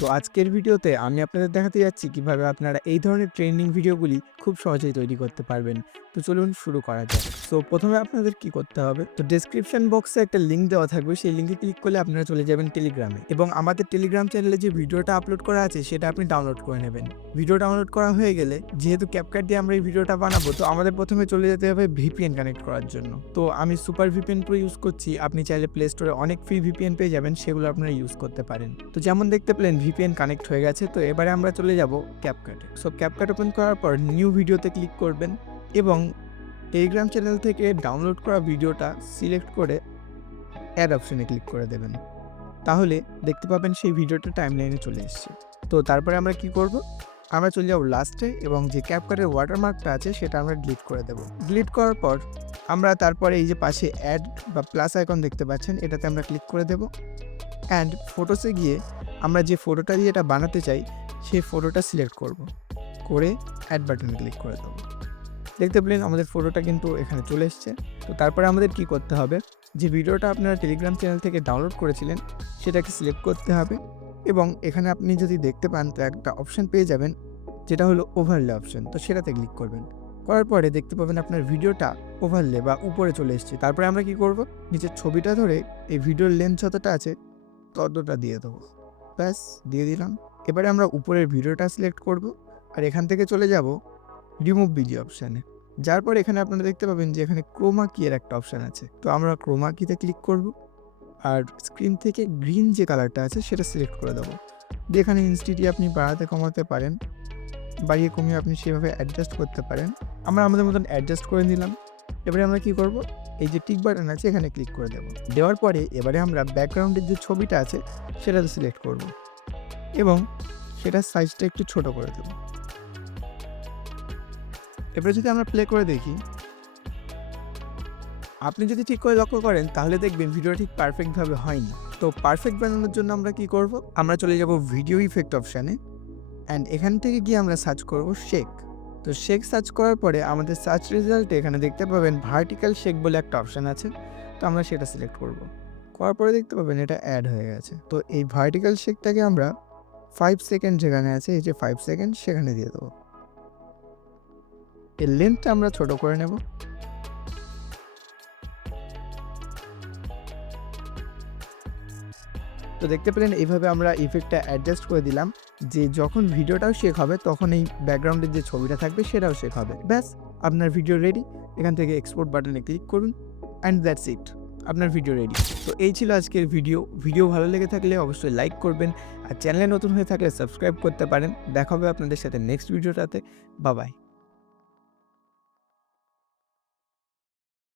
তো আজকের ভিডিওতে আমি আপনাদের দেখাতে যাচ্ছি কিভাবে আপনারা এই ধরনের ট্রেনিং ভিডিওগুলি খুব সহজেই তৈরি করতে পারবেন। তো চলুন শুরু করা যাক। সো প্রথমে আপনাদের কি করতে হবে, তো ডেসক্রিপশন বক্সে একটা লিঙ্ক দেওয়া থাকবে, সেই লিঙ্কে ক্লিক করলে আপনারা চলে যাবেন টেলিগ্রামে, এবং আমাদের টেলিগ্রাম চ্যানেলে যে ভিডিওটা আপলোড করা আছে সেটা আপনি ডাউনলোড করে নেবেন। ভিডিও ডাউনলোড করা হয়ে গেলে, যেহেতু ক্যাপকাট দিয়ে আমরা এই ভিডিওটা বানাবো, তো আমাদের প্রথমে চলে যেতে হবে ভিপিএন কানেক্ট করার জন্য। তো আমি সুপার ভিপিএন প্রো ইউজ করছি, আপনি চাইলে প্লে স্টোরে অনেক ফ্রি ভিপিএন পেয়ে যাবেন, সেগুলো আপনারা ইউজ করতে পারেন। তো যেমন দেখতে পেলেন ভিপিএন কানেক্ট হয়ে গেছে। তো এবারে আমরা চলে যাব ক্যাপকাটে। সো ক্যাপকাট ওপেন করার পর নিউ ভিডিওতে ক্লিক করবেন এবং টেলিগ্রাম চ্যানেল থেকে ডাউনলোড করা ভিডিওটা সিলেক্ট করে অ্যাড অপশনে ক্লিক করে দেবেন। তাহলে দেখতে পাবেন সেই ভিডিওটা টাইমলাইনে চলে এসেছে। তো তারপরে আমরা কি করব, আমরা চলে যাব লাস্টে এবং যে ক্যাপকাটের ওয়াটারমার্কটা আছে সেটা আমরা ডিলিট করে দেব। ডিলিট করার পর আমরা তারপরে এই যে পাশে অ্যাড বা প্লাস আইকন দেখতে পাচ্ছেন, এটাতে আমরা ক্লিক করে দেব। অ্যান্ড ফটোসে গিয়ে আমরা যে ফটোটা দিয়ে এটা বানাতে চাই সেই ফটোটা সিলেক্ট করব, করে অ্যাড বাটনে ক্লিক করে দেবো। দেখতে পেলেন আমাদের ফটোটা কিন্তু এখানে চলে এসছে। তো তারপরে আমাদের কি করতে হবে, যে ভিডিওটা আপনারা টেলিগ্রাম চ্যানেল থেকে ডাউনলোড করেছিলেন সেটাকে সিলেক্ট করতে হবে, এবং এখানে আপনি যদি দেখতে পান তো একটা অপশান পেয়ে যাবেন যেটা হলো ওভারলে অপশান। তো সেটাতে ক্লিক করবেন, করার পরে দেখতে পাবেন আপনার ভিডিওটা ওভারলে বা উপরে চলে এসছে। তারপরে আমরা কি করব, নিচের ছবিটা ধরে এই ভিডিওর লেন্থ যতটা আছে ততটা দিয়ে দেবো। ব্যাস, দিয়ে দিলাম। এবারে আমরা উপরের ভিডিওটা সিলেক্ট করব আর এখান থেকে চলে যাব রিমুভ ভিডিও অপশানে। যার পর এখানে আপনারা দেখতে পাবেন যে এখানে ক্রোমা কি এর একটা অপশান আছে। তো আমরা ক্রোমা কিতে ক্লিক করব আর স্ক্রিন থেকে গ্রিন যে কালারটা আছে সেটা সিলেক্ট করে দেবো। দিয়ে এখানে ইনস্টিটি আপনি বাড়াতে কমাতে পারেন, বাড়িয়ে কমিয়ে আপনি সেভাবে অ্যাডজাস্ট করতে পারেন। আমরা আমাদের মতন অ্যাডজাস্ট করে নিলাম। এবারে আমরা কি করব, এই যে টিক বাটন আছে এখানে ক্লিক করে দেব। দেওয়ার পরে এবারে আমরা ব্যাকগ্রাউন্ডের যে ছবিটা আছে সেটাতে সিলেক্ট করব এবং সেটার সাইজটা একটু ছোট করে দেব। এবারে যদি আমরা প্লে করে দেখি, আপনি যদি ঠিক করে লক্ষ্য করেন তাহলে দেখবেন ভিডিও ঠিক পারফেক্টভাবে হয়নি। তো পারফেক্ট বানানোর জন্য আমরা কি করব, আমরা চলে যাব ভিডিও ইফেক্ট অপশানে অ্যান্ড এখান থেকে গিয়ে আমরা সার্চ করব শেক। তো শেক সার্চ করার পরে আমাদের সার্চ রেজাল্টে এখানে দেখতে পাবেন ভার্টিক্যাল শেক বলে একটা অপশান আছে। তো আমরা সেটা সিলেক্ট করব, করার পরে দেখতে পাবেন এটা অ্যাড হয়ে গেছে। তো এই ভার্টিক্যাল শেকটাকে আমরা 5 সেকেন্ড যেখানে আছে, এই যে 5 সেকেন্ড সেখানে দিয়ে দেবো। এর লেন্থটা আমরা ছোট করে নেব। তো দেখতে পেলেন এইভাবে আমরা ইফেক্টটা অ্যাডজাস্ট করে দিলাম যে যখন ভিডিওটাও শেক হবে তখন এই ব্যাকগ্রাউন্ডের যে ছবিটা থাকবে সেটাও শেক হবে। ব্যাস, আপনার ভিডিও রেডি। এখান থেকে এক্সপোর্ট বাটনে ক্লিক করুন অ্যান্ড দ্যাটস ইট, আপনার ভিডিও রেডি। তো এই ছিল আজকের ভিডিও ভালো লেগে থাকলে অবশ্যই লাইক করবেন, আর চ্যানেলে নতুন হয়ে থাকলে সাবস্ক্রাইব করতে পারেন। দেখা হবে আপনাদের সাথে নেক্সট ভিডিওটাতে। Bye bye.